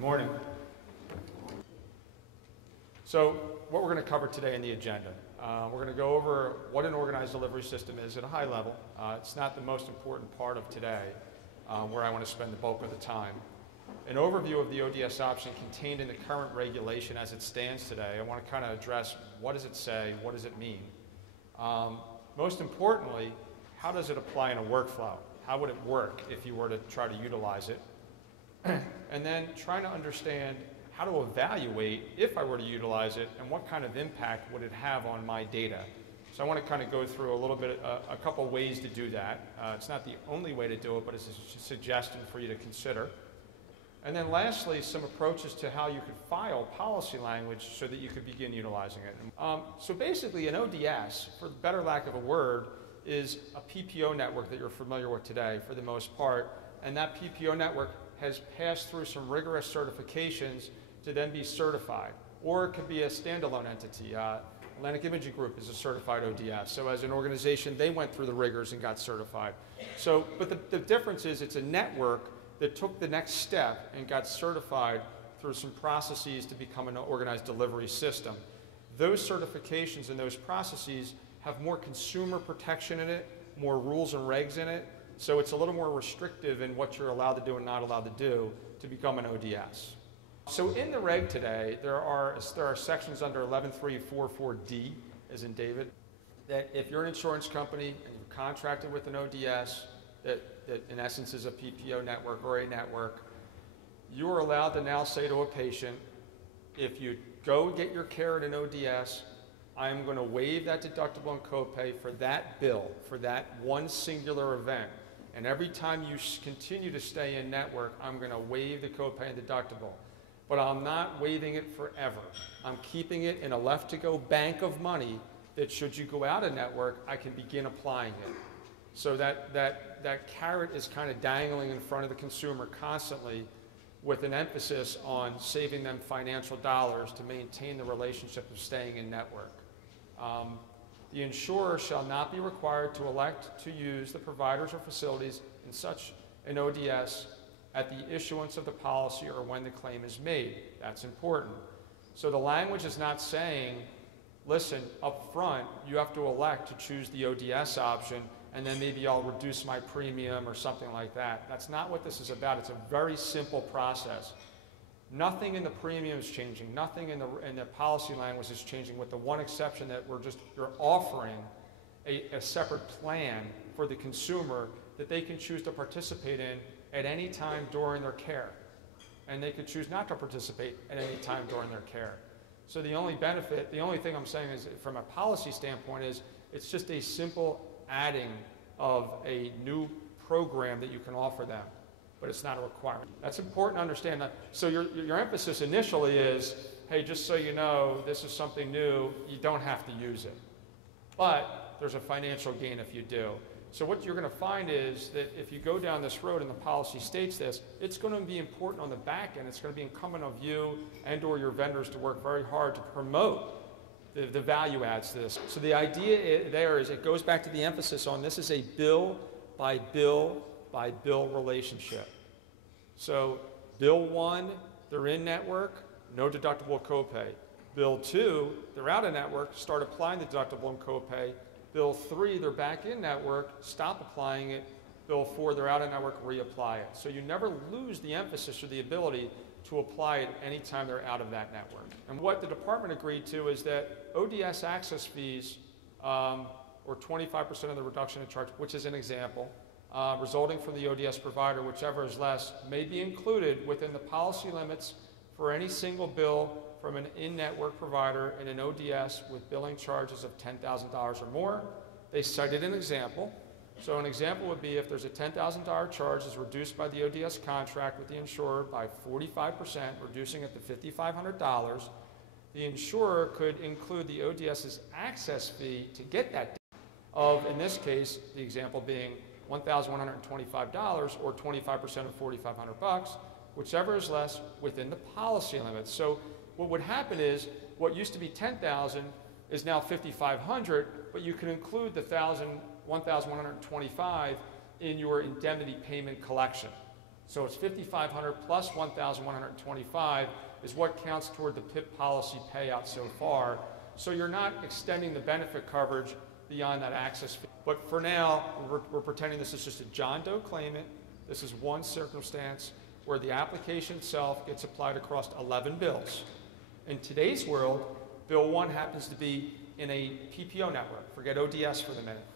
Good morning. So what we're going to cover today in the agenda, we're going to go over what an organized delivery system is at a high level. It's not the most important part of today, where I want to spend the bulk of the time. An overview of the ODS option contained in the current regulation as it stands today. I want to kind of address what does it say, what does it mean? Most importantly, how does it apply in a workflow? How would it work if you were to try to utilize it? And then trying to understand how to evaluate if I were to utilize it and what kind of impact would it have on my data. So I want to kind of go through a little bit, a couple ways to do that. It's not the only way to do it, but it's a suggestion for you to consider. And then lastly, some approaches to how you could file policy language so that you could begin utilizing it. So basically an ODS, for the better lack of a word, is a PPO network that you're familiar with today for the most part. And that PPO network has passed through some rigorous certifications to then be certified. Or it could be a standalone entity. Atlantic Imaging Group is a certified ODS. So as an organization, they went through the rigors and got certified. So, but the difference is it's a network that took the next step and got certified through some processes to become an organized delivery system. Those certifications and those processes have more consumer protection in it, more rules and regs in it, so it's a little more restrictive in what you're allowed to do and not allowed to do to become an ODS. So in the reg today, there are sections under 11344D, as in David, that if you're an insurance company and you've contracted with an ODS, that in essence is a PPO network or a network, you are allowed to now say to a patient, if you go get your care at an ODS, I am going to waive that deductible and copay for that bill, for that one singular event. And every time you continue to stay in network, I'm going to waive the copay and deductible. But I'm not waiving it forever. I'm keeping it in a left-to-go bank of money that should you go out of network, I can begin applying it. So that carrot is kind of dangling in front of the consumer constantly with an emphasis on saving them financial dollars to maintain the relationship of staying in network. The insurer shall not be required to elect to use the providers or facilities in such an ODS at the issuance of the policy or when the claim is made. That's important. So the language is not saying, listen, up front, you have to elect to choose the ODS option and then maybe I'll reduce my premium or something like that. That's not what this is about. It's a very simple process. Nothing in the premium is changing. Nothing in the policy language is changing, with the one exception that you're offering a separate plan for the consumer that they can choose to participate in at any time during their care. And they could choose not to participate at any time during their care. So the only benefit, the only thing I'm saying is from a policy standpoint is it's just a simple adding of a new program that you can offer them. But it's not a requirement. That's important to understand. That. So your emphasis initially is, hey, just so you know, this is something new, you don't have to use it. But there's a financial gain if you do. So what you're going to find is that if you go down this road and the policy states this, it's going to be important on the back end. It's going to be incumbent on you and or your vendors to work very hard to promote the value adds to this. So the idea there is it goes back to the emphasis on this is a bill by bill by bill relationship. So bill 1, they're in network, no deductible copay. Bill 2, they're out of network, start applying the deductible and copay. Bill 3, they're back in network, stop applying it. Bill 4, they're out of network, reapply it. So you never lose the emphasis or the ability to apply it anytime they're out of that network. And what the department agreed to is that ODS access fees, or 25% of the reduction in charge, which is an example, resulting from the ODS provider, whichever is less, may be included within the policy limits for any single bill from an in-network provider in an ODS with billing charges of $10,000 or more. They cited an example. So an example would be if there's a $10,000 charge is reduced by the ODS contract with the insurer by 45%, reducing it to $5,500, the insurer could include the ODS's access fee to get that of, in this case, the example being $1,125 or 25% of $4,500, whichever is less within the policy limits. So what would happen is what used to be $10,000 is now $5,500, but you can include the $1,125 in your indemnity payment collection. So it's $5,500 plus $1,125 is what counts toward the PIP policy payout so far. So you're not extending the benefit coverage beyond that access fee. But for now, we're pretending this is just a John Doe claimant. This is one circumstance where the application itself gets applied across 11 bills. In today's world, Bill 1 happens to be in a PPO network. Forget ODS for the minute.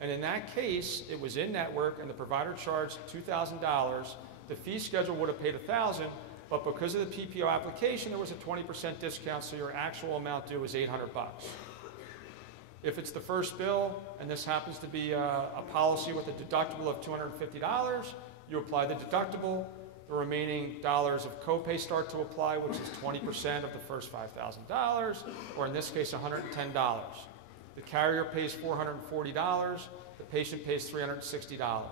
And in that case, it was in network and the provider charged $2,000. The fee schedule would have paid $1,000, but because of the PPO application, there was a 20% discount, so your actual amount due is $800. If it's the first bill, and this happens to be a policy with a deductible of $250, you apply the deductible. The remaining dollars of copay start to apply, which is 20% of the first $5,000, or in this case, $110. The carrier pays $440. The patient pays $360.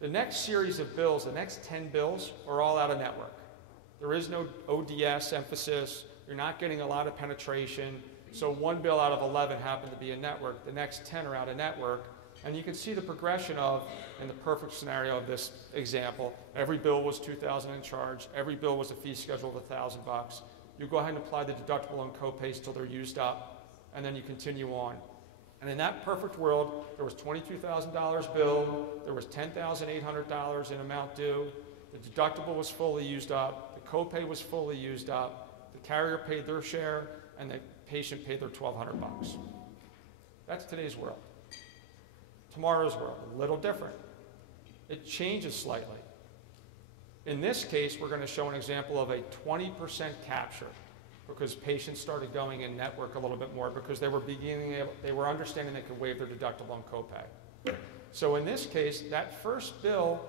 The next series of bills, the next 10 bills, are all out of network. There is no ODS emphasis. You're not getting a lot of penetration. So one bill out of 11 happened to be in network. The next 10 are out of network. And you can see the progression of, in the perfect scenario of this example, every bill was $2,000 in charge. Every bill was a fee schedule of $1,000. You go ahead and apply the deductible and copays till they're used up, and then you continue on. And in that perfect world, there was $22,000 bill, there was $10,800 in amount due, the deductible was fully used up, the copay was fully used up, the carrier paid their share, and the patient paid their $1,200. That's today's world. Tomorrow's world, a little different. It changes slightly. In this case, we're going to show an example of a 20% capture because patients started going in network a little bit more because they were understanding they could waive their deductible and copay. So in this case, that first bill,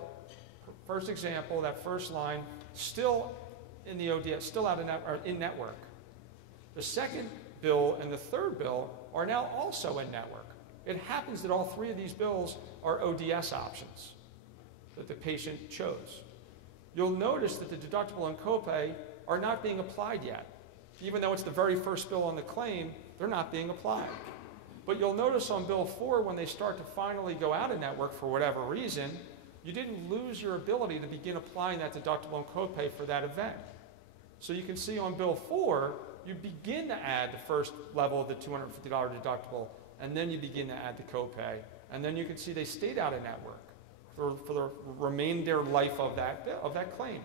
first example, that first line, still in the ODS, still out of in network. The second bill and the third bill are now also in network. It happens that all three of these bills are ODS options that the patient chose. You'll notice that the deductible and copay are not being applied yet. Even though it's the very first bill on the claim, they're not being applied. But you'll notice on Bill 4, when they start to finally go out of network for whatever reason, you didn't lose your ability to begin applying that deductible and copay for that event. So you can see on Bill 4, you begin to add the first level of the $250 deductible, and then you begin to add the copay. And then you can see they stayed out of network for the remainder life of that claim.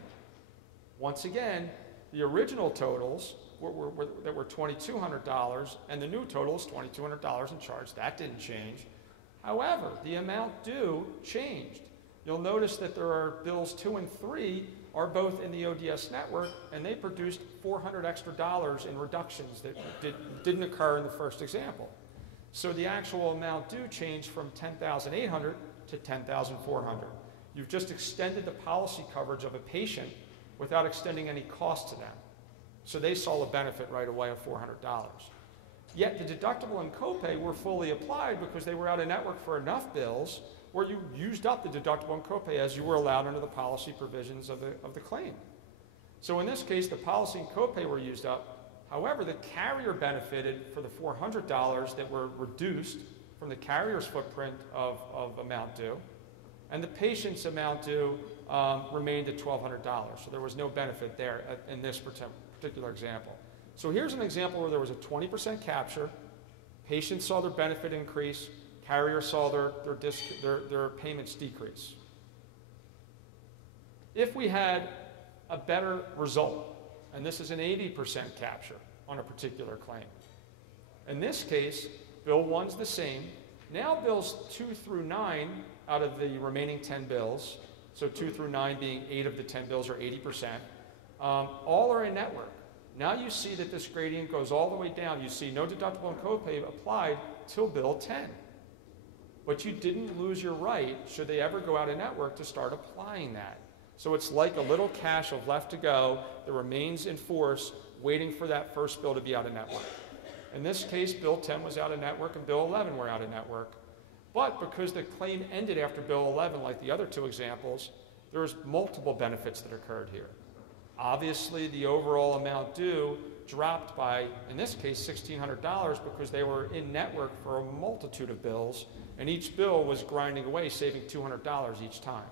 Once again, the original totals that were $2,200, and the new total is $2,200 in charge. That didn't change. However, the amount due changed. You'll notice that there are bills 2 and 3 are both in the ODS network, and they produced $400 extra in reductions that didn't occur in the first example. So the actual amount due changed from $10,800 to $10,400. You've just extended the policy coverage of a patient without extending any cost to them. So they saw a benefit right away of $400. Yet the deductible and copay were fully applied because they were out of network for enough bills where you used up the deductible and copay as you were allowed under the policy provisions of the claim. So in this case, the policy and copay were used up. However, the carrier benefited for the $400 that were reduced from the carrier's footprint of amount due, and the patient's amount due remained at $1,200. So there was no benefit there in this particular example. So here's an example where there was a 20% capture, patients saw their benefit increase, carriers saw their payments decrease. If we had a better result, and this is an 80% capture on a particular claim. In this case, Bill 1's the same. Now Bills 2 through 9 out of the remaining 10 bills, so 2 through 9 being 8 of the 10 bills or 80%, all are in network. Now you see that this gradient goes all the way down. You see no deductible and copay applied till Bill 10. But you didn't lose your right, should they ever go out of network, to start applying that. So it's like a little cache of left to go that remains in force, waiting for that first bill to be out of network. In this case, Bill 10 was out of network and Bill 11 were out of network. But because the claim ended after Bill 11, like the other two examples, there's multiple benefits that occurred here. Obviously, the overall amount due dropped by, in this case, $1,600 because they were in network for a multitude of bills, and each bill was grinding away, saving $200 each time.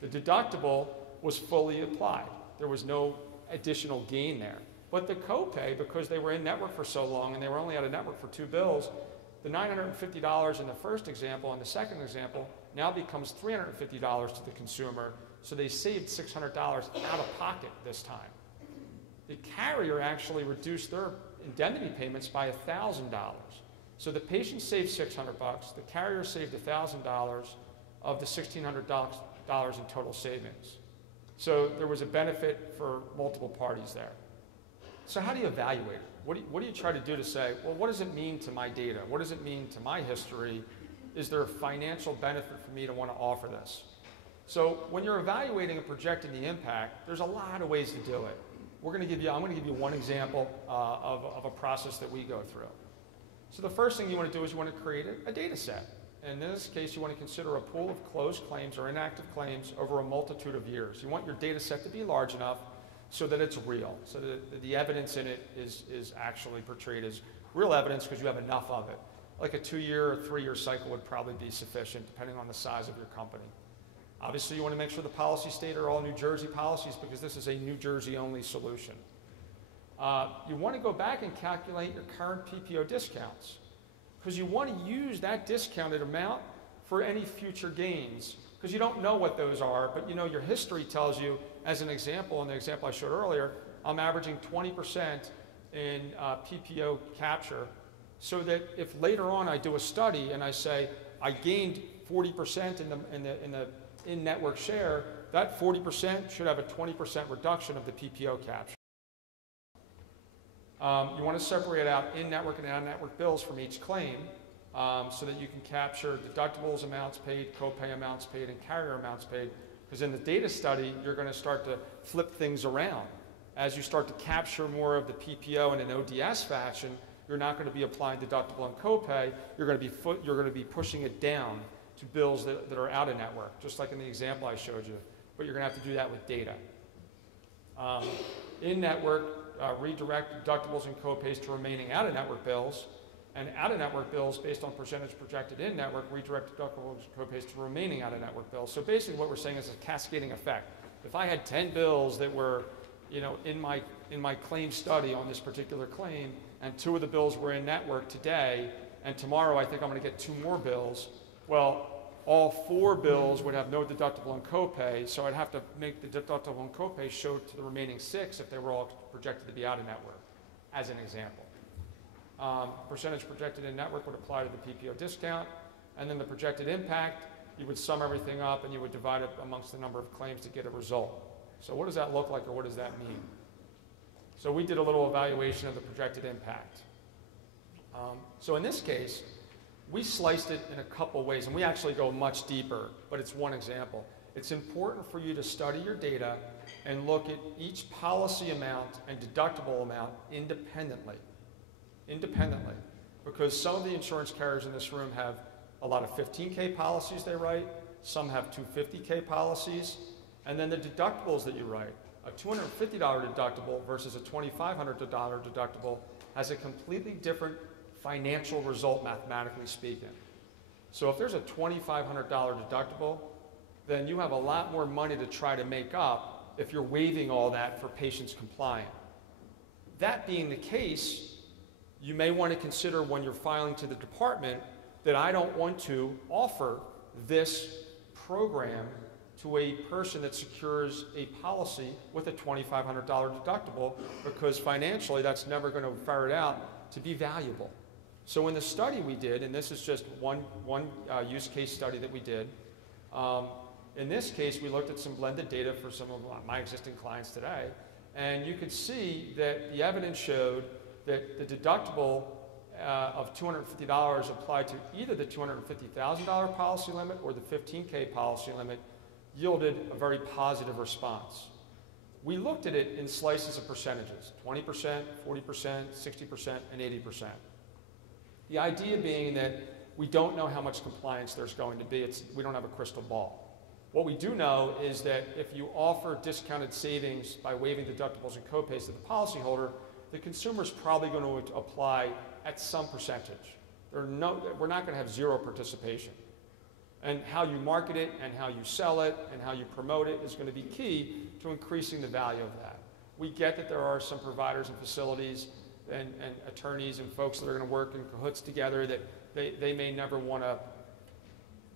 The deductible was fully applied. There was no additional gain there. But the copay, because they were in network for so long and they were only out of network for 2 bills, the $950 in the first example and the second example now becomes $350 to the consumer, so they saved $600 out of pocket this time. The carrier actually reduced their indemnity payments by $1,000. So the patient saved $600, the carrier saved $1,000 of the $1,600 in total savings. So there was a benefit for multiple parties there. So how do you evaluate it? What do you try to do to say, well, what does it mean to my data? What does it mean to my history? Is there a financial benefit for me to want to offer this? So when you're evaluating and projecting the impact, there's a lot of ways to do it. I'm going to give you one example of a process that we go through. So the first thing you want to do is you want to create a data set. And in this case, you want to consider a pool of closed claims or inactive claims over a multitude of years. You want your data set to be large enough so that it's real, so that the evidence in it is actually portrayed as real evidence because you have enough of it. Like a 2-year or 3-year cycle would probably be sufficient depending on the size of your company. Obviously, you want to make sure the policy state are all New Jersey policies because this is a New Jersey-only solution. You want to go back and calculate your current PPO discounts because you want to use that discounted amount for any future gains because you don't know what those are, but you know your history tells you, as an example, in the example I showed earlier, I'm averaging 20% in PPO capture so that if later on I do a study and I say I gained 40% in the in-network share, that 40% should have a 20% reduction of the PPO capture. You want to separate out in-network and out-of-network bills from each claim so that you can capture deductibles amounts paid, copay amounts paid, and carrier amounts paid. Because in the data study, you're going to start to flip things around. As you start to capture more of the PPO in an ODS fashion, you're not going to be applying deductible and copay. You're going to be pushing it down to bills that are out of network, just like in the example I showed you. But you're going to have to do that with data. In-network, redirect deductibles and copays to remaining out-of-network bills, and out-of-network bills based on percentage projected in-network, redirect deductibles and copays to remaining out-of-network bills. So basically what we're saying is a cascading effect. If I had 10 bills that were in my claim study on this particular claim, and 2 of the bills were in network today, and tomorrow I think I'm going to get 2 more bills, well, all 4 bills would have no deductible and copay, so I'd have to make the deductible and copay show to the remaining 6 if they were all projected to be out of network, as an example. Percentage projected in network would apply to the PPO discount, and then the projected impact, you would sum everything up and you would divide it amongst the number of claims to get a result. So what does that look like, or what does that mean? So we did a little evaluation of the projected impact. So in this case, we sliced it in a couple ways, and we actually go much deeper, but it's one example. It's important for you to study your data and look at each policy amount and deductible amount independently, because some of the insurance carriers in this room have a lot of 15K policies they write, some have 250K policies, and then the deductibles that you write. A $250 deductible versus a $2,500 deductible has a completely different financial result, mathematically speaking. So if there's a $2,500 deductible, then you have a lot more money to try to make up if you're waiving all that for patients compliant. That being the case, you may want to consider when you're filing to the department that I don't want to offer this program to a person that secures a policy with a $2,500 deductible, because financially that's never going to ferret out to be valuable. So in the study we did, and this is just one use case study that we did, in this case we looked at some blended data for some of my existing clients today, and you could see that the evidence showed that the deductible of $250 applied to either the $250,000 policy limit or the 15K policy limit yielded a very positive response. We looked at it in slices of percentages, 20%, 40%, 60%, and 80%. The idea being that we don't know how much compliance there's going to be. We don't have a crystal ball. What we do know is that if you offer discounted savings by waiving deductibles and copays to the policyholder, the consumer is probably going to apply at some percentage. We're not going to have zero participation. And how you market it and how you sell it and how you promote it is going to be key to increasing the value of that. We get that there are some providers and facilities and attorneys and folks that are going to work in cahoots together that they may never want to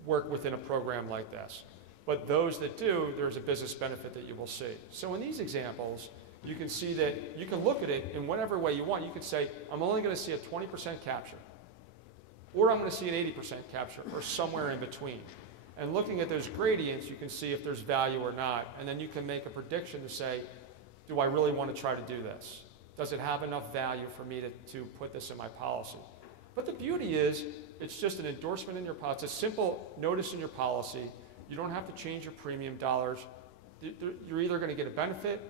work within a program like this. But those that do, there's a business benefit that you will see. So in these examples, you can see that you can look at it in whatever way you want. You could say, I'm only going to see a 20% capture, or I'm going to see an 80% capture, or somewhere in between. And looking at those gradients, you can see if there's value or not. And then you can make a prediction to say, do I really want to try to do this? Does it have enough value for me to put this in my policy? But the beauty is, it's just an endorsement in your policy. It's a simple notice in your policy. You don't have to change your premium dollars. You're either going to get a benefit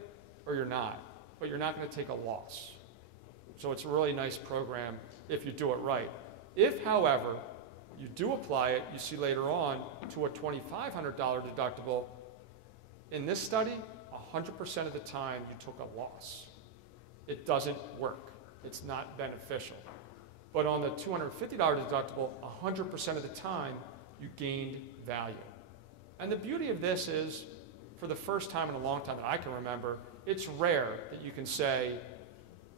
or you're not, but you're not going to take a loss. So it's a really nice program if you do it right. If, however, you do apply it, you see later on, to a $2,500 deductible, in this study, 100% of the time you took a loss. It doesn't work. It's not beneficial. But on the $250 deductible, 100% of the time you gained value. And the beauty of this is, for the first time in a long time that I can remember, it's rare that you can say,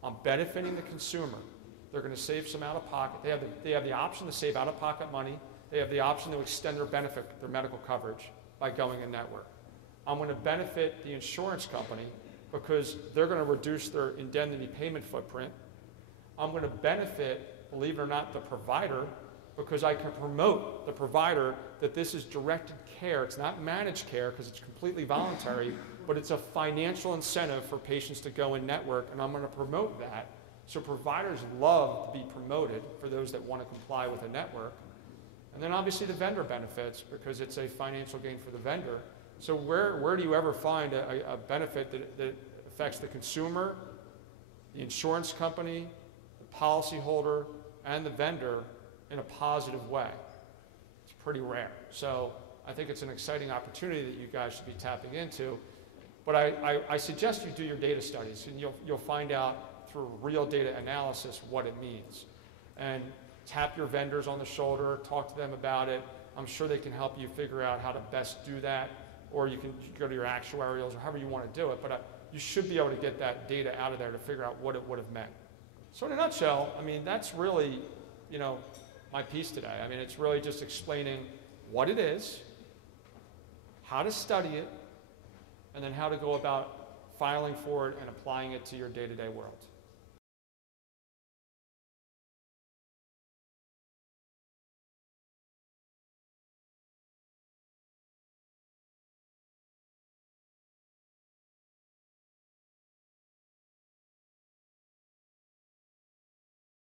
I'm benefiting the consumer. They're going to save some out of pocket. They have the option to save out of pocket money. They have the option to extend their benefit, their medical coverage, by going in network. I'm going to benefit the insurance company because they're going to reduce their indemnity payment footprint. I'm going to benefit, believe it or not, the provider, because I can promote the provider that this is directed care. It's not managed care because it's completely voluntary, but it's a financial incentive for patients to go in network, and I'm going to promote that. So providers love to be promoted for those that want to comply with a network. And then obviously the vendor benefits because it's a financial gain for the vendor. So where do you ever find a benefit that affects the consumer, the insurance company, the policyholder, and the vendor in a positive way? It's pretty rare. So I think it's an exciting opportunity that you guys should be tapping into. But I suggest you do your data studies, and you'll find out through real data analysis what it means. And tap your vendors on the shoulder, talk to them about it. I'm sure they can help you figure out how to best do that, or you can go to your actuarials or however you want to do it. But you should be able to get that data out of there to figure out what it would have meant. So in a nutshell, I mean, that's really, my piece today. I mean, it's really just explaining what it is, how to study it, and then how to go about filing for it and applying it to your day-to-day world.